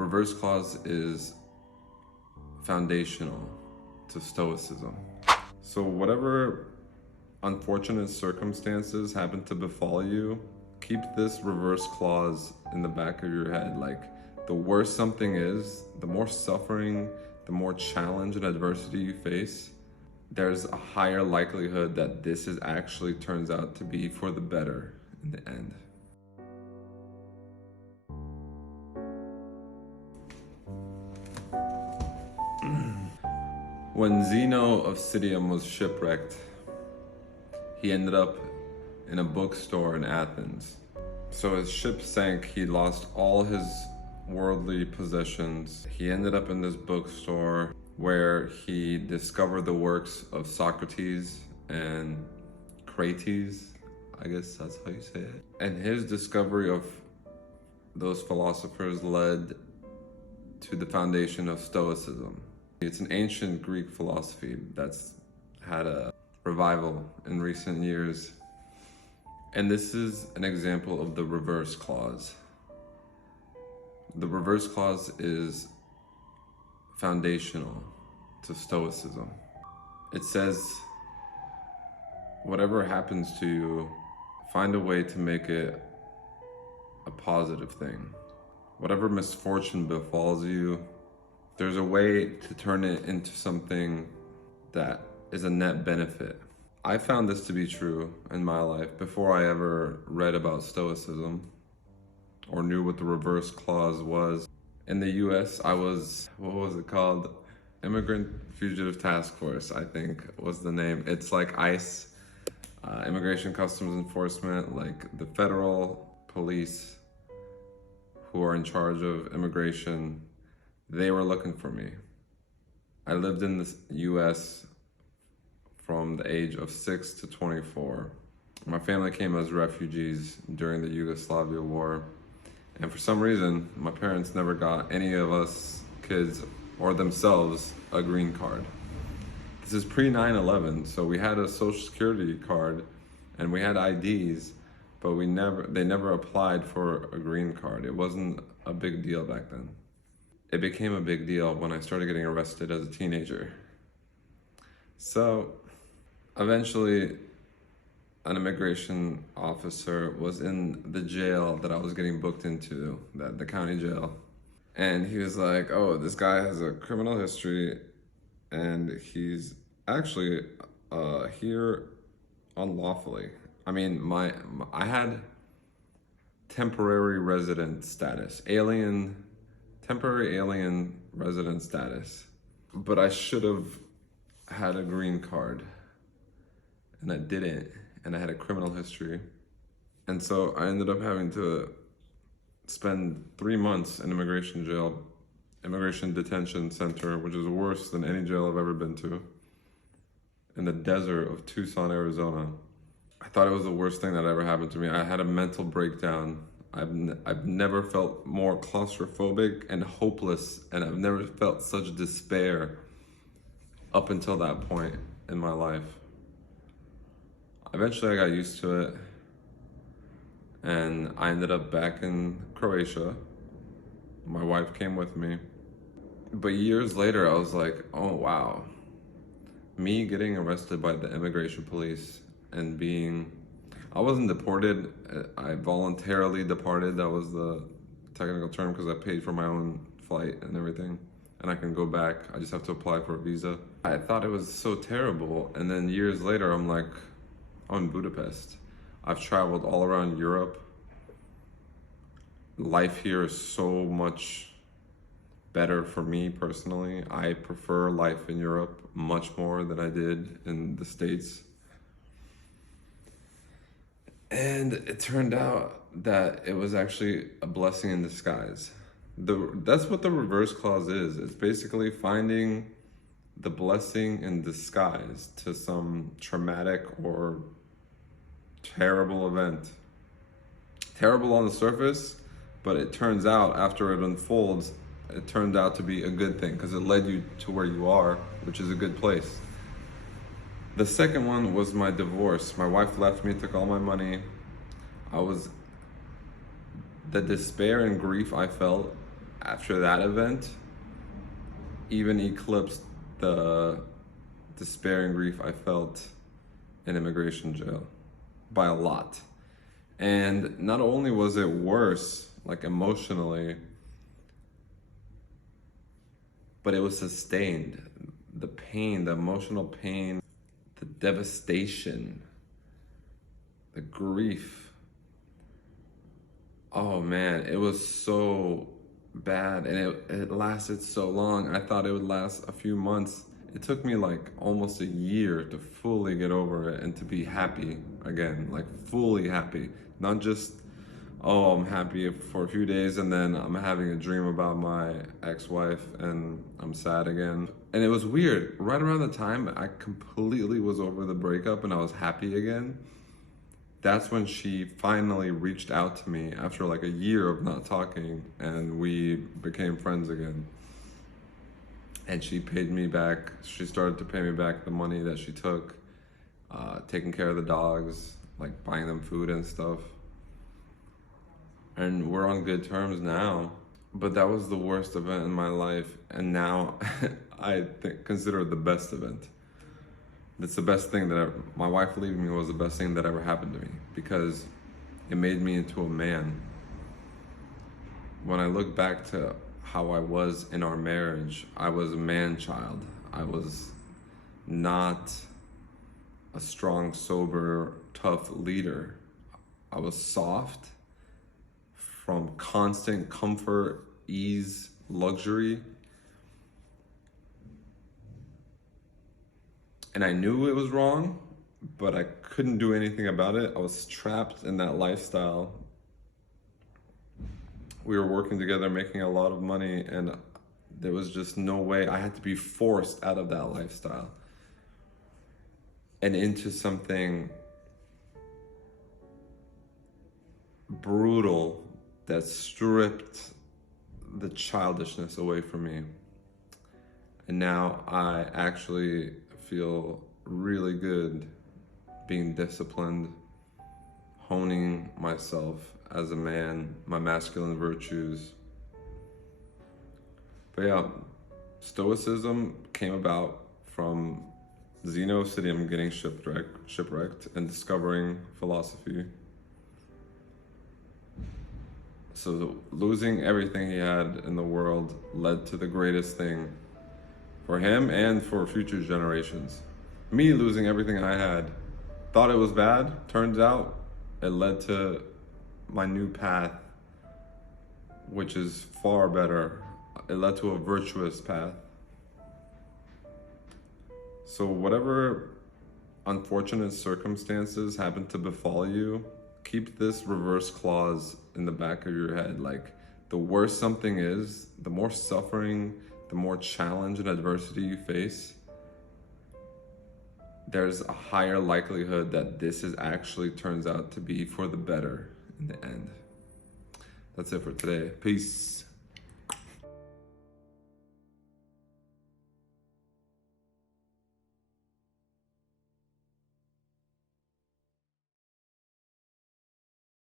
reverse clause is foundational to Stoicism. So whatever unfortunate circumstances happen to befall you, keep this reverse clause in the back of your head. Like, the worse something is, the more suffering, the more challenge and adversity you face, there's a higher likelihood that this is actually turns out to be for the better in the end. When Zeno of Citium was shipwrecked, he ended up in a bookstore in Athens. So his ship sank, he lost all his worldly possessions. He ended up in this bookstore where he discovered the works of Socrates and Crates, I guess that's how you say it. And his discovery of those philosophers led to the foundation of Stoicism. It's an ancient Greek philosophy that's had a revival in recent years. And this is an example of the reverse clause. The reverse clause is foundational to Stoicism. It says, whatever happens to you, find a way to make it a positive thing. Whatever misfortune befalls you, there's a way to turn it into something that is a net benefit. I found this to be true in my life before I ever read about Stoicism or knew what the reverse clause was. In the US, I was, what was it called? Immigrant Fugitive Task Force, I think was the name. It's like ICE, Immigration Customs Enforcement, like the federal police who are in charge of immigration. They were looking for me. I lived in the US from the age of 6 to 24. My family came as refugees during the Yugoslavia war. And for some reason, my parents never got any of us kids or themselves a green card. This is pre 9/11, so we had a social security card and we had IDs, but they never applied for a green card. It wasn't a big deal back then. It became a big deal when I started getting arrested as a teenager. So eventually, an immigration officer was in the jail that I was getting booked into, the county jail. And he was like, oh, this guy has a criminal history and he's actually here unlawfully. I mean, I had temporary resident status, temporary alien resident status, but I should have had a green card and I didn't, and I had a criminal history. And so I ended up having to spend 3 months in immigration jail, immigration detention center, which is worse than any jail I've ever been to, in the desert of Tucson, Arizona. I thought it was the worst thing that ever happened to me. I had a mental breakdown. I've never felt more claustrophobic and hopeless, and I've never felt such despair up until that point in my life. Eventually I got used to it, and I ended up back in Croatia. My wife came with me. But years later, I was like, oh wow. Me getting arrested by the immigration police and I wasn't deported, I voluntarily departed. That was the technical term because I paid for my own flight and everything. And I can go back, I just have to apply for a visa. I thought it was so terrible. And then years later, I'm like, in Budapest. I've traveled all around Europe. Life here is so much better for me personally. I prefer life in Europe much more than I did in the States. And it turned out that it was actually a blessing in disguise. That's what the reverse clause is. It's basically finding the blessing in disguise to some traumatic or terrible event. Terrible on the surface, but it turns out after it unfolds, it turned out to be a good thing because it led you to where you are, which is a good place. The second one was my divorce. My wife left me, took all my money. The despair and grief I felt after that event even eclipsed the despair and grief I felt in immigration jail by a lot. And not only was it worse, like emotionally, but it was sustained. The pain, the emotional pain, the devastation, the grief. Oh man, it was so bad, and it lasted so long. I thought it would last a few months. It took me like almost a year to fully get over it and to be happy again, like fully happy. Not just, oh, I'm happy for a few days and then I'm having a dream about my ex-wife and I'm sad again. And it was weird. Right around the time I completely was over the breakup and I was happy again, that's when she finally reached out to me after like a year of not talking, and we became friends again. And she paid me back, she started to pay me back the money that she took, taking care of the dogs, like buying them food and stuff. And we're on good terms now. But that was the worst event in my life, and now consider it the best event. It's the best thing my wife leaving me was the best thing that ever happened to me, because it made me into a man. When I look back to how I was in our marriage, I was a man-child. I was not a strong, sober, tough leader. I was soft from constant comfort, ease, luxury. And I knew it was wrong, but I couldn't do anything about it. I was trapped in that lifestyle. We were working together, making a lot of money, and there was just no way. I had to be forced out of that lifestyle and into something brutal that stripped the childishness away from me. And now I actually feel really good being disciplined, honing myself as a man, my masculine virtues. But yeah, Stoicism came about from Zeno of Citium getting shipwrecked and discovering philosophy. So losing everything he had in the world led to the greatest thing for him and for future generations. Me losing everything I had, thought it was bad. Turns out it led to my new path, which is far better. It led to a virtuous path. So whatever unfortunate circumstances happen to befall you, keep this reverse clause in the back of your head. Like, the worse something is, the more suffering, the more challenge and adversity you face, there's a higher likelihood that this actually turns out to be for the better in the end. That's it for today. Peace.